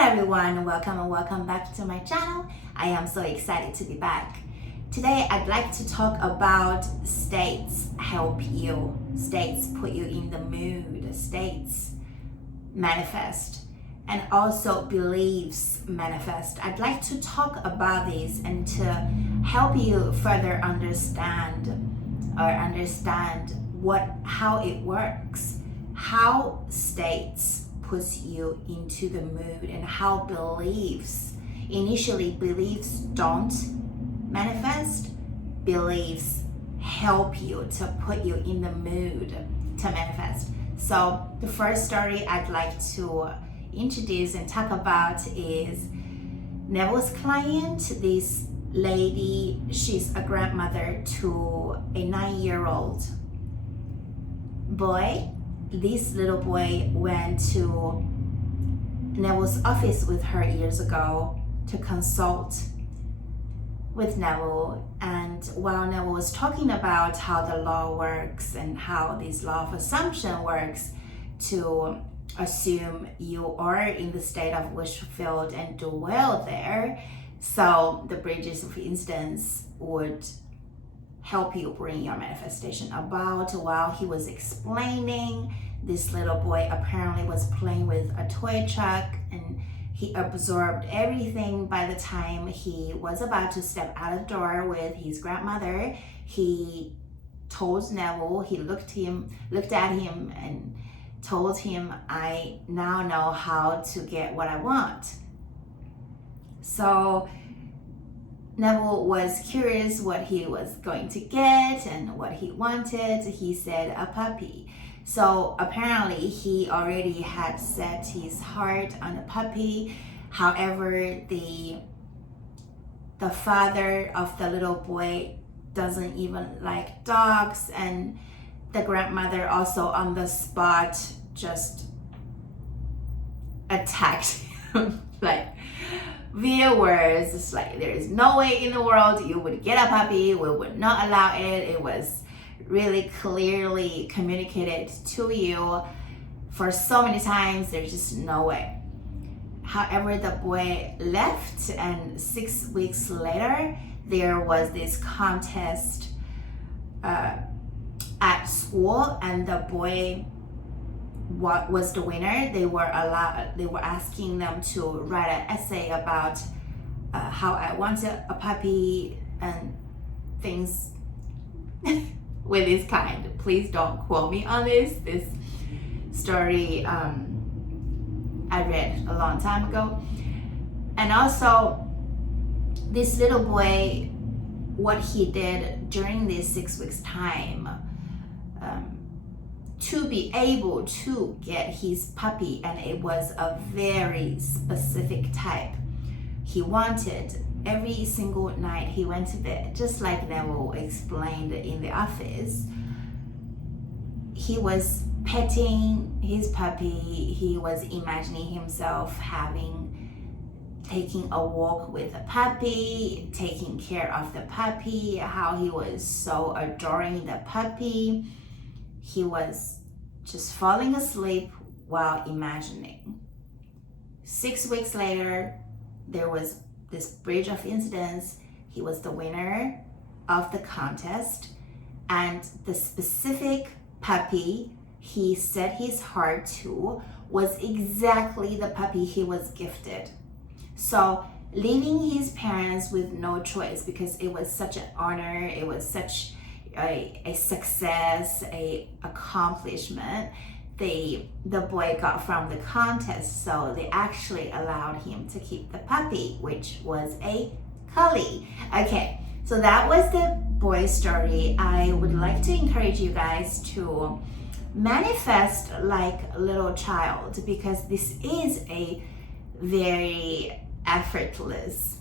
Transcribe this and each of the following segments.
everyone, welcome and welcome back to my channel. I am so excited to be back. Today I'd like to talk about states help you, states put you in the mood, states manifest, and also beliefs manifest. I'd like to talk about this and to help you further understand how it works, how states puts you into the mood, and how beliefs don't manifest. Beliefs help you to put you in the mood to manifest. So the first story I'd like to introduce and talk about is Neville's client. This lady, she's a grandmother to a 9-year-old boy. This little boy went to Neville's office with her years ago to consult with Neville, and while Neville was talking about how the law works and how this law of assumption works to assume you are in the state of wish fulfilled and do well there, so the bridges of instance would help you bring your manifestation about. While he was explaining, this little boy apparently was playing with a toy truck and he absorbed everything. By the time he was about to step out of the door with his grandmother, he told Neville, he looked at him and told him, "I now know how to get what I want." So Neville was curious what he was going to get and what he wanted. He said a puppy. So apparently he already had set his heart on a puppy. However, the father of the little boy doesn't even like dogs, and the grandmother also on the spot just attacked him like via words. It's like, there is no way in the world you would get a puppy. We would not allow it. It was really clearly communicated to you for so many times. There's just no way. However, the boy left, and 6 weeks later there was this contest at school, and the boy was the winner. They were asking them to write an essay about how I wanted a puppy and things with this kind. Please don't quote me on this. This story I read a long time ago. And also, this little boy, what he did during this 6 weeks time to be able to get his puppy, and it was a very specific type. He wanted every single night he went to bed, just like Neville explained in the office, he was petting his puppy. He was imagining himself taking a walk with the puppy, taking care of the puppy, how he was so adoring the puppy. He was just falling asleep while imagining. 6 weeks later, there was this bridge of incidents. He was the winner of the contest, and the specific puppy he set his heart to was exactly the puppy he was gifted. So leaving his parents with no choice, because it was such an honor, it was such a success, a accomplishment the boy got from the contest. So they actually allowed him to keep the puppy, which was a collie. Okay, so that was the boy story. I would like to encourage you guys to manifest like a little child, because this is a very effortless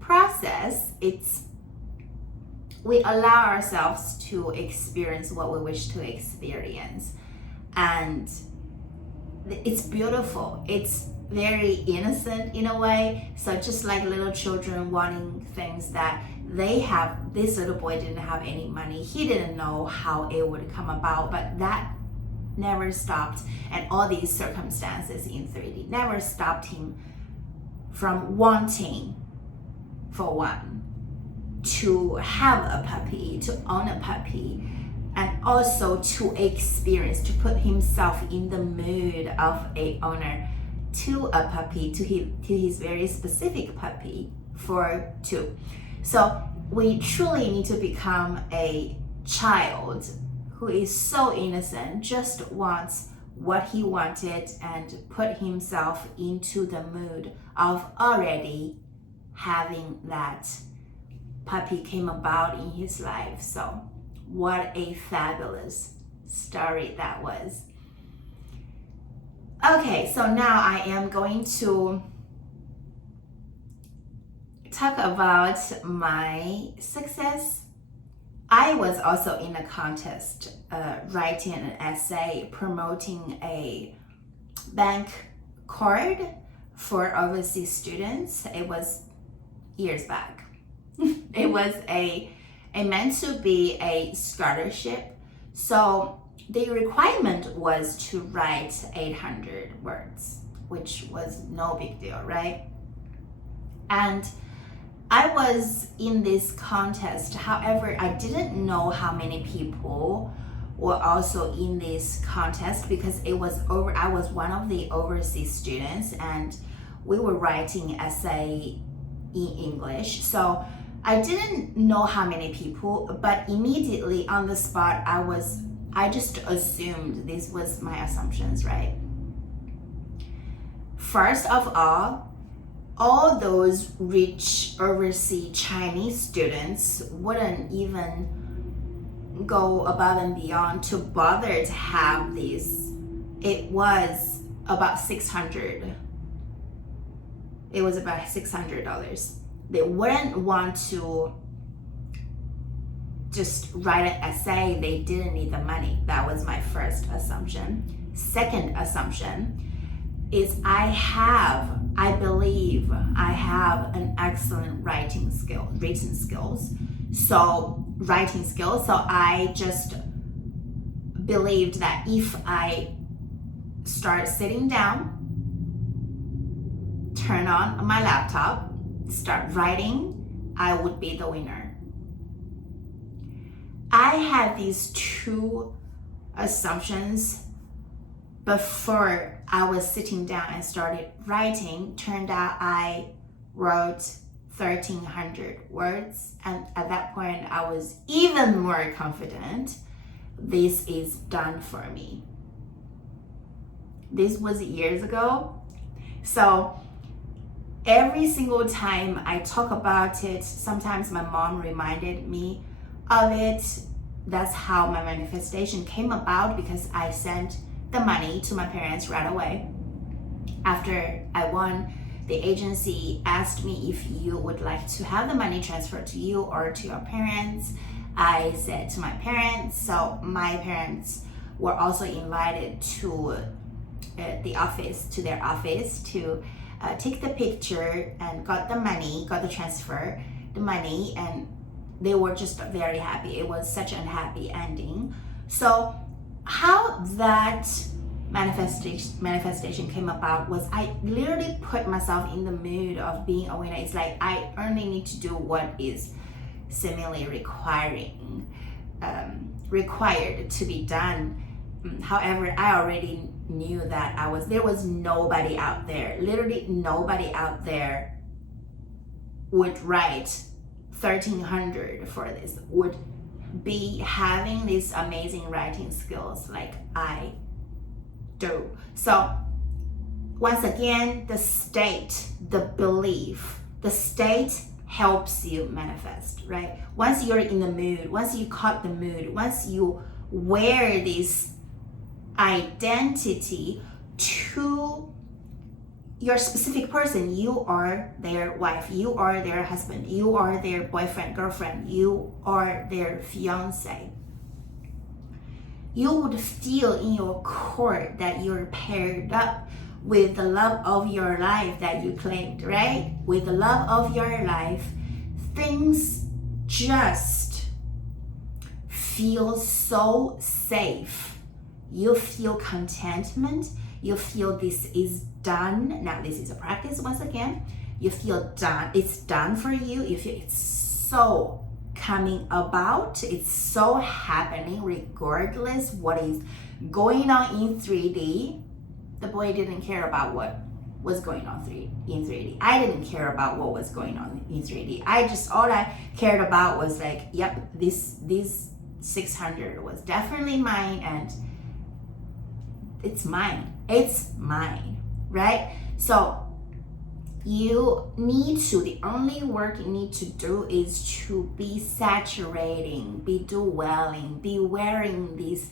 process. We allow ourselves to experience what we wish to experience, and it's beautiful. It's very innocent in a way. So just like little children wanting things that they have, this little boy didn't have any money. He didn't know how it would come about, but that never stopped, and all these circumstances in 3D never stopped him from wanting, for one, to have a puppy, to own a puppy, and also to experience, to put himself in the mood of a owner to a puppy, to his very specific puppy, for two. So we truly need to become a child who is so innocent, just wants what he wanted and put himself into the mood of already having that puppy came about in his life. So what a fabulous story that was. Okay, so now I am going to talk about my success. I was also in a contest writing an essay promoting a bank card for overseas students. It was years back. It was a meant to be a scholarship. So the requirement was to write 800 words, which was no big deal, right? And I was in this contest. However, I didn't know how many people were also in this contest because I was one of the overseas students and we were writing essay in English. So I didn't know how many people, but immediately on the spot, I just assumed, this was my assumptions, right? First of all those rich overseas Chinese students wouldn't even go above and beyond to bother to have this. It was about $600. It was about $600. They wouldn't want to just write an essay. They didn't need the money. That was my first assumption. Second assumption is I believe I have an excellent writing skills. So I just believed that if I start sitting down, turn on my laptop, start writing, I would be the winner. I had these two assumptions before I was sitting down and started writing. Turned out I wrote 1,300 words, and at that point I was even more confident. This is done for me. This was years ago. So every single time I talk about it, sometimes my mom reminded me of it. That's how my manifestation came about, because I sent the money to my parents right away. After I won, the agency asked me if you would like to have the money transferred to you or to your parents. I said to my parents. So my parents were also invited to their office to take the picture and got the money, got the transfer, the money, and they were just very happy. It was such a happy ending. So how that manifestation came about was I literally put myself in the mood of being a winner. It's like I only need to do what is seemingly required to be done. However, I already knew that there was nobody out there, literally nobody out there would write 1,300 for this, would be having these amazing writing skills like I do. So once again, the state, the belief, the state helps you manifest, right? Once you're in the mood, once you caught the mood, once you wear this identity to your specific person, you are their wife, you are their husband, you are their boyfriend, girlfriend, you are their fiance. You would feel in your core that you're paired up with the love of your life that you claimed, right? With the love of your life, things just feel so safe. You feel contentment. You feel this is done. Now, this is a practice once again. you feel done, it's done for you, you feel it's so coming about, it's so happening regardless what is going on in 3D. The boy didn't care about what was going on in 3D. I didn't care about what was going on in 3D. All I cared about was like, yep, this 600 was definitely mine, and it's mine, right? So the only work you need to do is to be saturating, be dwelling, be wearing this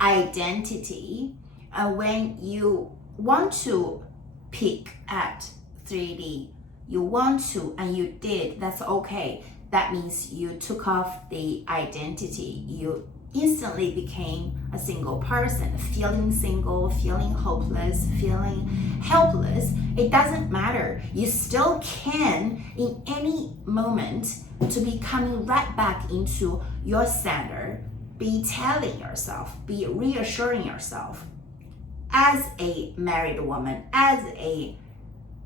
identity. When you want to pick at 3D, you want to, and you did, that's okay. That means you took off the identity. You instantly became a single person, feeling single, feeling hopeless, feeling helpless. It doesn't matter. You still can, in any moment, to be coming right back into your center, be telling yourself, be reassuring yourself, as a married woman, as a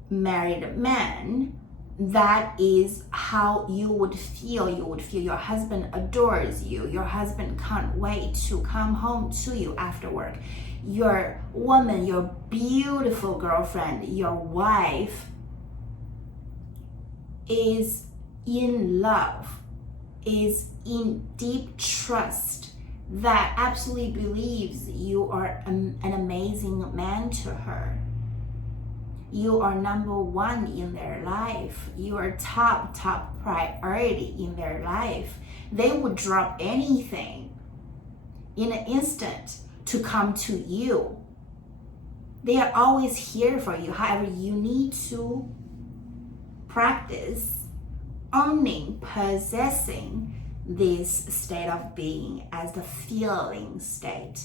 married man, that is how you would feel. You would feel your husband adores you. Your husband can't wait to come home to you after work. Your woman, your beautiful girlfriend, your wife is in love, is in deep trust, that absolutely believes you are an amazing man to her. You are number one in their life. You are top priority in their life. They would drop anything in an instant to come to you. They are always here for you. However, you need to practice owning, possessing this state of being as the feeling state,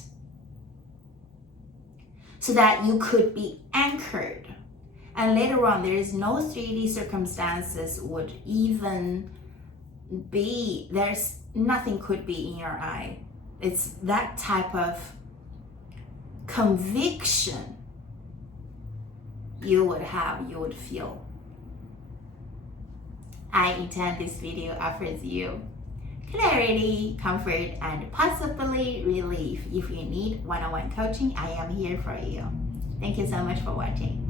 so that you could be anchored. And later on, there is no 3D circumstances would even be, there's nothing could be in your eye. It's that type of conviction you would have, you would feel. I intend this video offers you clarity, comfort, and possibly relief. If you need one-on-one coaching, I am here for you. Thank you so much for watching.